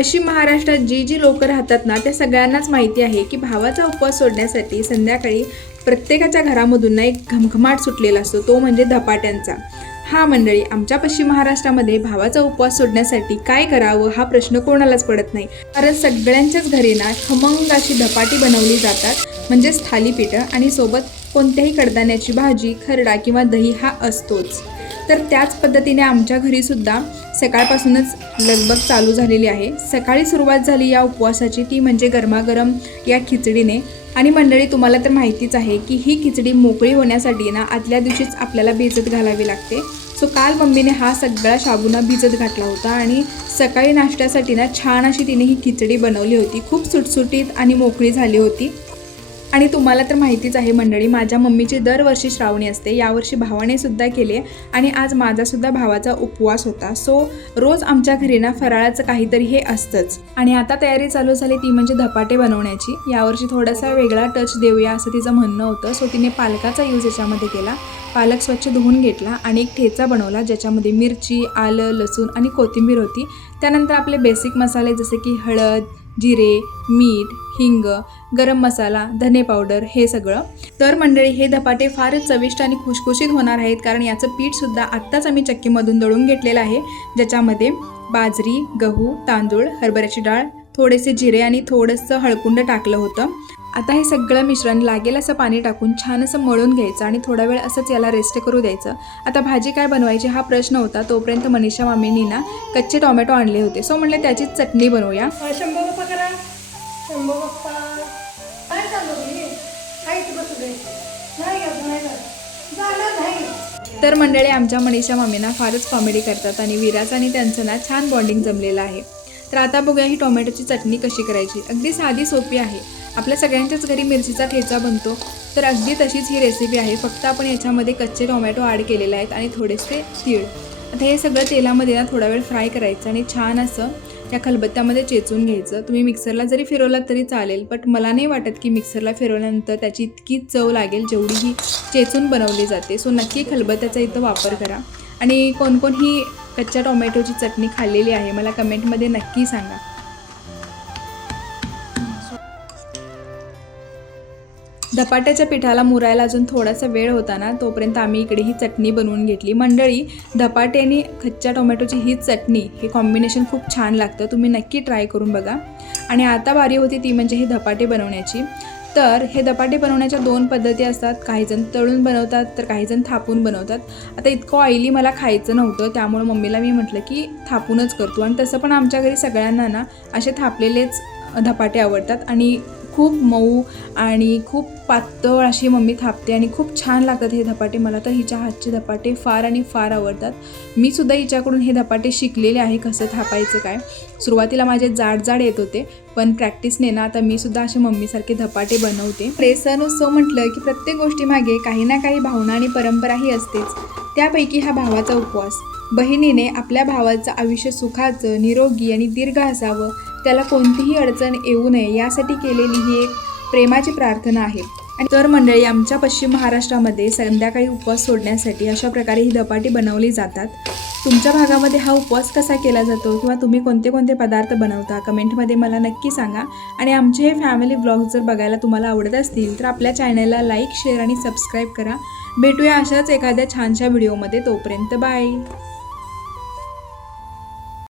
पश्चिम महाराष्ट्रात जी लोक राहतात ना त्या सगळ्यांनाच माहिती आहे की भावाचा उपवास सोडण्यासाठी संध्याकाळी प्रत्येकाच्या घरामधून ना एक घमघमाट सुटलेला असतो, तो म्हणजे धपाट्यांचा। हा मंडळी, आमच्या पश्चिम महाराष्ट्रामध्ये भावाचा उपवास सोडण्यासाठी काय करावं हा प्रश्न कोणालाच पडत नाही, कारण सगळ्यांच्याच घरी ना खमंग अशी धपाटी बनवली जातात, म्हणजेच थालीपीठं, आणि सोबत कोणत्याही कडधान्याची भाजी, खरडा किंवा दही हा असतोच। तर त्याच पद्धतीने आमच्या घरी सुद्धा सकाळपासूनच लगबग चालू झालेली आहे। सकाळी सुरुवात झाली या उपवासाची, ती म्हणजे गरमागरम या खिचडीने। आणि मंडळी, तुम्हाला तर माहितीच आहे की ही खिचडी मोकळी होण्यासाठी ना आदल्या दिवशीच आपल्याला भिजत घालावी लागते। सो काल मम्मीने हा सगळा शाबुना भिजत घातला होता आणि सकाळी नाश्त्यासाठी ना छान अशी तिने ही खिचडी बनवली होती। खूप सुटसुटीत आणि मोकळी झाली होती। आणि तुम्हाला तर माहितीच आहे मंडळी, माझ्या मम्मीची दरवर्षी श्रावणी असते, यावर्षी भावाने सुद्धा केले आणि आज माझा सुद्धा भावाचा उपवास होता। सो रोज आमच्या घरी ना फराळाचं काहीतरी हे असतंच। आणि आता तयारी चालू झाली ती म्हणजे धपाटे बनवण्याची। यावर्षी थोडासा वेगळा टच देऊया असं तिचं म्हणणं होतं। सो तिने पालकाचा यूज याच्यामध्ये केला। पालक स्वच्छ धुवून घेतला आणि एक ठेचा बनवला, ज्याच्यामध्ये मिरची, आलं, लसूण आणि कोथिंबीर होती। त्यानंतर आपले बेसिक मसाले जसे की हळद, जिरे, मीठ, हिंग, गरम मसाला, धने पावडर, हे सगळं। तर मंडळी, हे धपाटे फारच चविष्ट आणि खुशखुशीत होणार आहेत, कारण याचं पीठसुद्धा आत्ताच आम्ही चक्कीमधून दळून घेतलेलं आहे, ज्याच्यामध्ये बाजरी, गहू, तांदूळ, हरभऱ्याची डाळ, थोडेसे जिरे आणि थोडंसं हळकुंड टाकलं होतं। आता हे सगळं मिश्रण लागेल असं पाणी टाकून छान असं मळून घ्यायचं आणि थोडा वेळ असंच याला रेस्ट करू द्यायचं। आता भाजी काय बनवायची हा प्रश्न होता, तोपर्यंत मनीषा मामींनी ना कच्चे टोमॅटो आणले होते। सो म्हटलं त्याचीच चटणी बनवूया। तर मंडळी, आमच्या मनीषा मामींना फारच कॉमेडी करतात आणि विराज आणि त्यांचं ना छान बॉन्डिंग जमलेलं आहे। तर आता बघूया ही टोमॅटोची चटणी कशी करायची। अगदी साधी सोपी आहे। आपल्या सगळ्यांच्याच घरी मिरचीचा ठेचा बनतो, तर अगदी तशीच ही रेसिपी आहे, फक्त आपण याच्यामध्ये कच्चे टोमॅटो ॲड केलेले आहेत आणि थोडेसे तीळ। आता हे सगळं तेलामध्ये ना थोडा वेळ फ्राय करायचं आणि छान असं या खलबत्त्यामध्ये चेचून घ्यायचं। तुम्ही मिक्सरला जरी फिरवलात तरी चालेल, बट मला नाही वाटत की मिक्सरला फिरवल्यानंतर त्याची इतकी चव लागेल जेवढी ही चेचून बनवली जाते। सो नक्की खलबत्त्याचा इथं वापर करा। आणि कोण ही कच्च्या टोमॅटोची चटणी खाल्लेली आहे मला कमेंटमध्ये नक्की सांगा। धपाट्याच्या पिठाला मुरायला अजून थोडासा वेळ होता ना, तोपर्यंत आम्ही इकडे ही चटणी बनवून घेतली। मंडळी, धपाटे आणि कच्च्या टोमॅटोची ही चटणी, हे कॉम्बिनेशन खूप छान लागतं, तुम्ही नक्की ट्राय करून बघा। आणि आता बारी होती ती म्हणजे हे धपाटे बनवण्याची। तर हे धपाटे बनवण्याच्या दोन पद्धती असतात, काहीजण तळून बनवतात तर काहीजण थापून बनवतात। आता इतकं ऑइली मला खायचं नव्हतं, त्यामुळे मम्मीला मी म्हटलं की थापूनच करतो। आणि तसं पण आमच्या घरी सगळ्यांना ना असे थापलेलेच धपाटे आवडतात आणि खूप मऊ आणि खूप पातळ अशी मम्मी थापते आणि खूप छान लागतात हे धपाटे। मला तर हिच्या हातचे धपाटे फार आणि फार आवडतात। मी सुद्धा हिच्याकडून हे धपाटे शिकलेले आहे, कसं थापायचं काय। सुरुवातीला माझे जाड येत होते, पण प्रॅक्टिसने ना आता मी सुद्धा असे मम्मीसारखे धपाटे बनवते। सण उत्सव म्हटलं की प्रत्येक गोष्टीमागे काही ना काही भावना आणि परंपराही असतेच, त्यापैकी हा भावाचा उपवास। बहिणीने आपल्या भावाचं आयुष्य सुखाचं, निरोगी आणि दीर्घ असावं, त्याला कोणतीही अडचण येऊ नये यासाठी केलेली ही एक प्रेमाची प्रार्थना आहे। आणि तर मंडळी, आमच्या पश्चिम महाराष्ट्रामध्ये संध्याकाळी उपवास सोडण्यासाठी अशा प्रकारे ही धपाटी बनवली जातात। तुमच्या भागामध्ये हा उपवास कसा केला जातो किंवा तुम्ही कोणते पदार्थ बनवता कमेंटमध्ये मला नक्की सांगा। आणि आमचे हे फॅमिली ब्लॉग जर बघायला तुम्हाला आवडत असतील तर आपल्या चॅनलला लाईक, शेअर आणि सबस्क्राईब करा। भेटूया अशाच एखाद्या छानशा व्हिडिओमध्ये, तोपर्यंत बाय।